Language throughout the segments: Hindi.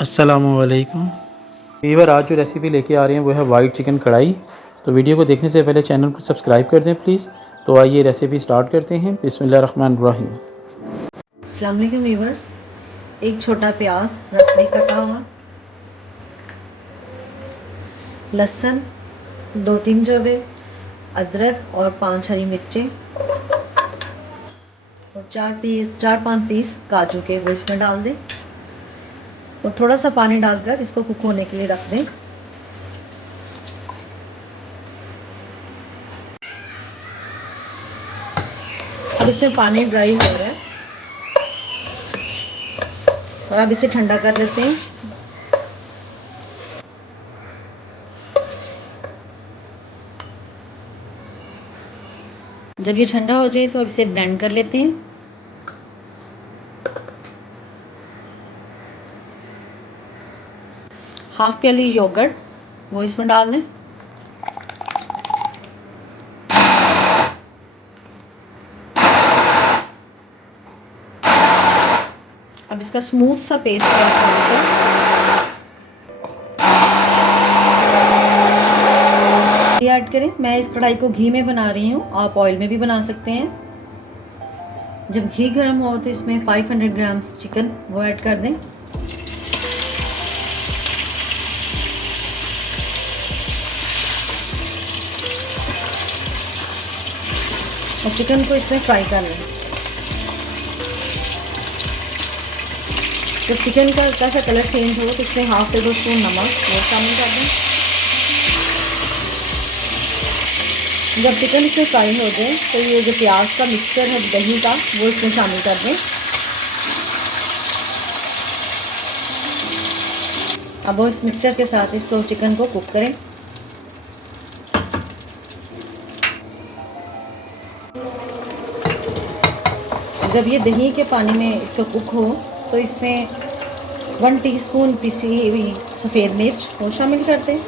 अस्सलामुअलैकुम वीवर, आज जो रेसिपी लेके आ रहे हैं वो है वाइट चिकन कढ़ाई। तो वीडियो को देखने से पहले चैनल को सब्सक्राइब कर दें प्लीज़। तो आइए रेसिपी स्टार्ट करते हैं। बिस्मिल्लाहिर्रहमानिर्रहीम। अस्सलाम वालेकुम वीवर्स, एक छोटा प्याज रफली कटा हुआ, लहसुन 2-3 जवे, अदरक और 5 हरी मिर्चें और 4-5 पीस काजू के वो इसमें डाल दें और थोड़ा सा पानी डालकर इसको कुक होने के लिए रख दें। अब इसमें पानी ड्राई हो रहा है और अब इसे ठंडा कर लेते हैं। जब ये ठंडा हो जाए तो अब इसे ब्लेंड कर लेते हैं। हाफ प्याली योगर्ट वो इसमें डाल दें। अब इसका स्मूथ सा पेस्ट ऐड करें। मैं इस कढ़ाई को घी में बना रही हूँ, आप ऑयल में भी बना सकते हैं। जब घी गर्म हो तो इसमें 500 ग्राम्स चिकन वो ऐड कर दें। और चिकन को इसमें फ्राई कर लें। जब चिकन का हल्का सा कलर चेंज हो तो इसमें हाफ टेबल स्पून नमक वो शामिल कर दें। जब चिकन इसमें फ्राई हो जाए तो ये जो प्याज का मिक्सचर है दही का वो इसमें शामिल कर दें। अब वो इस मिक्सचर के साथ इसको चिकन को कुक करें। जब ये दही के पानी में इसको कुक हो तो इसमें 1 टीस्पून पिसी हुई सफ़ेद मिर्च वो शामिल कर दें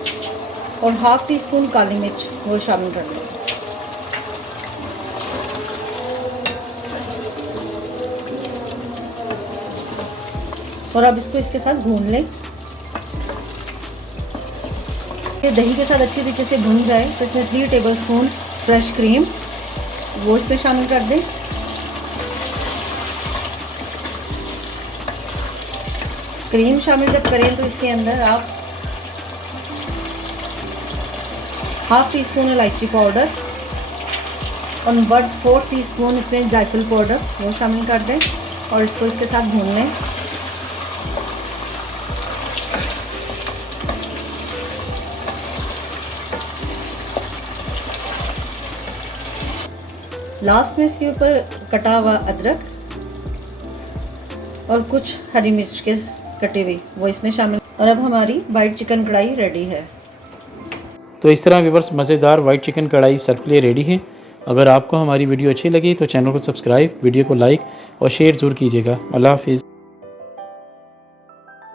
और हाफ टी स्पून काली मिर्च वो शामिल कर दें। और अब इसको इसके साथ भून लें। ये दही के साथ अच्छी तरीके से भून जाए तो इसमें 3 टेबलस्पून फ्रेश क्रीम वो इसमें शामिल कर दें। क्रीम शामिल जब करें तो इसके अंदर आप हाफ टी स्पून इलायची पाउडर और 1/4 टीस्पून इसमें जायफल पाउडर वो शामिल कर दें और इसको इसके साथ भून लें। लास्ट में इसके ऊपर कटा हुआ अदरक और कुछ हरी मिर्च के कटे हुए वो इसमें शामिल। और अब हमारी वाइट चिकन कढ़ाई रेडी है। तो इस तरह व्यूअर्स मज़ेदार वाइट चिकन कढ़ाई सर्व के लिए रेडी है। अगर आपको हमारी वीडियो अच्छी लगी तो चैनल को सब्सक्राइब, वीडियो को लाइक और शेयर ज़रूर कीजिएगा। अल्लाह हाफिज़।